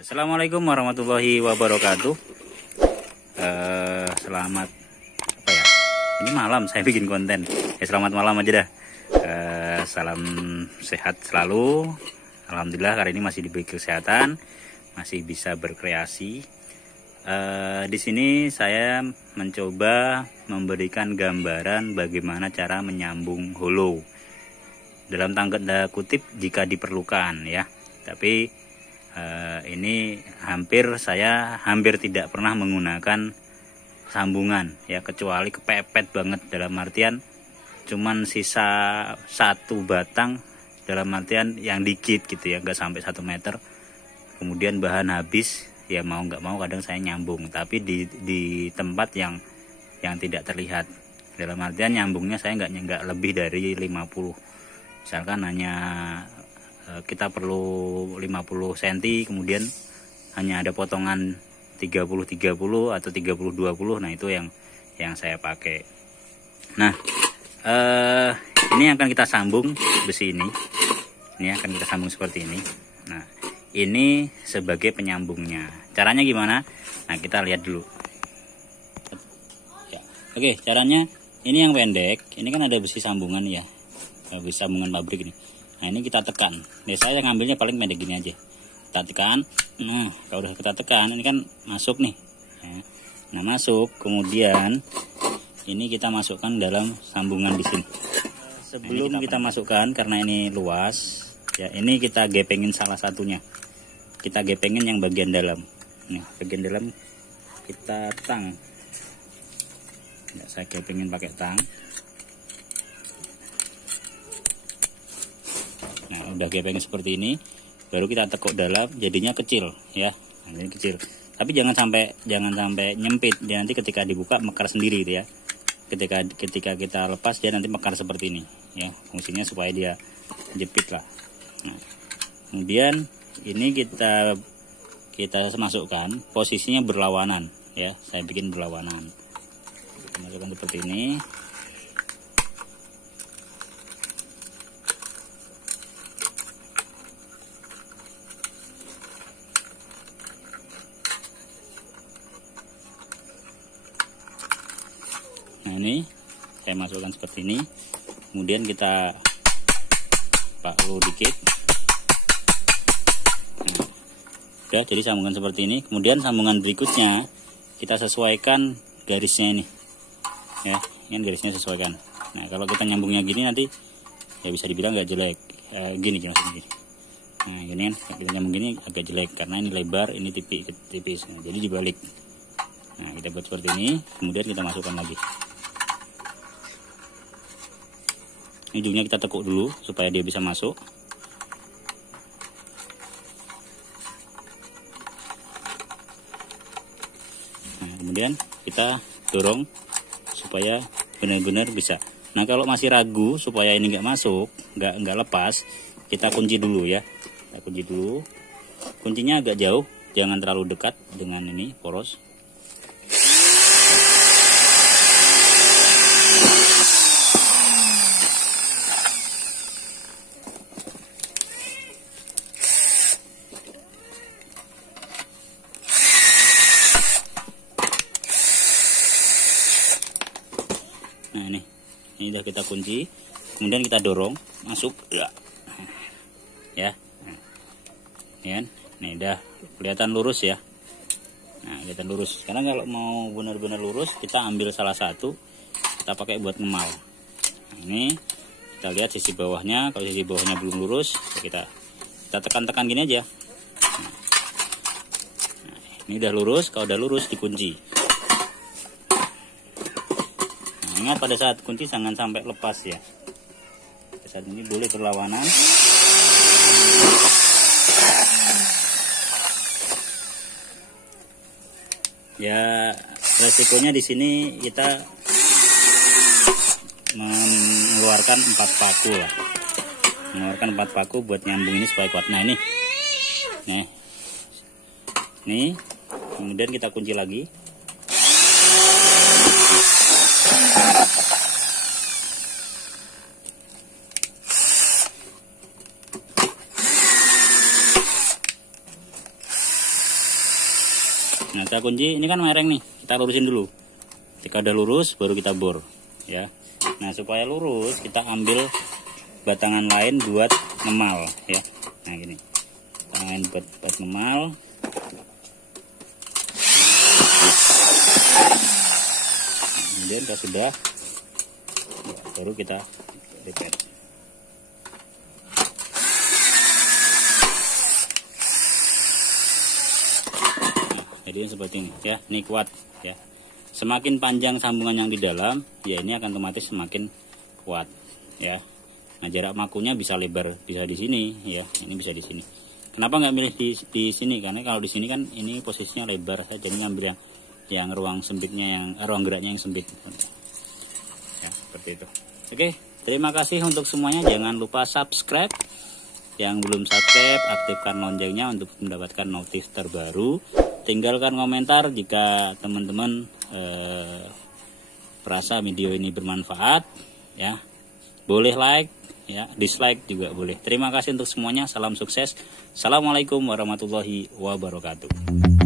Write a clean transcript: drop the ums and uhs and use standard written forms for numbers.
Assalamualaikum warahmatullahi wabarakatuh. Selamat apa ya? Ini malam saya bikin konten. Selamat malam aja dah. Salam sehat selalu. Alhamdulillah hari ini masih diberi kesehatan, masih bisa berkreasi. Di sini saya mencoba memberikan gambaran bagaimana cara menyambung hollow dalam tanda kutip jika diperlukan ya. Tapi ini saya hampir tidak pernah menggunakan sambungan ya, kecuali kepepet banget, dalam artian cuman sisa satu batang, dalam artian yang dikit gitu ya, nggak sampai 1 meter. Kemudian bahan habis ya, mau nggak mau kadang saya nyambung, tapi di tempat yang tidak terlihat. Dalam artian nyambungnya saya nggak lebih dari 50, misalkan hanya kita perlu 50 cm, kemudian hanya ada potongan 30-30 atau 30-20. Nah itu yang saya pakai. Nah ini akan kita sambung besi ini akan kita sambung seperti ini. Nah ini sebagai penyambungnya. Caranya gimana? Nah kita lihat dulu ya. Oke, caranya ini yang pendek, ini kan ada besi sambungan ya, besi sambungan pabrik ini. Nah ini kita tekan. Saya ngambilnya paling pendek gini aja. Kita tekan. Nah kalau udah kita tekan, ini kan masuk nih. Nah masuk. Kemudian ini kita masukkan dalam sambungan di sini. Sebelum kita masukkan, karena ini luas, ya ini kita gepengin salah satunya. Kita gepengin yang bagian dalam. Nah bagian dalam kita tang. Ya, saya gepengin pakai tang. Nah udah gepengin seperti ini, baru kita tekuk dalam, jadinya kecil ya. Nah, ini kecil, tapi jangan sampai nyempit, dia nanti ketika dibuka mekar sendiri gitu ya. Ketika kita lepas, dia nanti mekar seperti ini ya. Fungsinya supaya dia jepit lah. Nah, kemudian ini kita masukkan, posisinya berlawanan ya. Saya bikin berlawanan, kita masukkan seperti ini. Nah ini saya masukkan seperti ini, kemudian kita paklu dikit. Nah, udah jadi sambungan seperti ini. Kemudian sambungan berikutnya kita sesuaikan garisnya ini ya, ini garisnya sesuaikan. Nah kalau kita nyambungnya gini nanti ya bisa dibilang nggak jelek, gini. Nah gini kan, kita nyambung gini agak jelek karena ini lebar, ini tipis. Nah, jadi dibalik. Nah kita buat seperti ini, kemudian kita masukkan lagi. Ujungnya kita tekuk dulu supaya dia bisa masuk. Nah, kemudian kita dorong supaya benar-benar bisa. Nah kalau masih ragu supaya ini nggak masuk, nggak lepas, kita kunci dulu ya. Kita kunci dulu. Kuncinya agak jauh, jangan terlalu dekat dengan ini poros. Nah ini udah kita kunci, kemudian kita dorong masuk ya. Ini udah kelihatan lurus ya. Nah kelihatan lurus. Karena kalau mau benar-benar lurus, kita ambil salah satu, kita pakai buat ngemal. Nah, ini kita lihat sisi bawahnya. Kalau sisi bawahnya belum lurus, kita tekan-tekan gini aja. Nah, ini udah lurus. Kalau udah lurus dikunci. Ingat pada saat kunci jangan sampai lepas ya. Pada saat ini boleh berlawanan. Ya resikonya di sini kita mengeluarkan 4 paku lah. Mengeluarkan 4 paku buat nyambung ini supaya kuat. Nah ini. Nih. Kemudian kita kunci lagi. kita kunci. Ini kan mereng nih, kita lurusin dulu. Jika udah lurus baru kita bor ya. Nah supaya lurus kita ambil batangan lain buat ngemal ya. Nah gini, batangan buat ngemal. Kemudian kalau sudah baru kita lipat. Jadi seperti ini ya, ini kuat ya. Semakin panjang sambungan yang di dalam, ya ini akan otomatis semakin kuat ya. Nah jarak makunya bisa lebar, bisa di sini ya, ini bisa di sini. Kenapa nggak milih di sini? Karena kalau di sini kan ini posisinya lebar, saya jadi ngambil yang ruang sempitnya, yang ruang geraknya yang sempit. Ya seperti itu. Oke, terima kasih untuk semuanya. Jangan lupa subscribe. Yang belum subscribe, aktifkan loncengnya untuk mendapatkan notif terbaru. Tinggalkan komentar jika teman-teman merasa video ini bermanfaat ya. Boleh like ya, dislike juga boleh. Terima kasih untuk semuanya. Salam sukses. Assalamualaikum warahmatullahi wabarakatuh.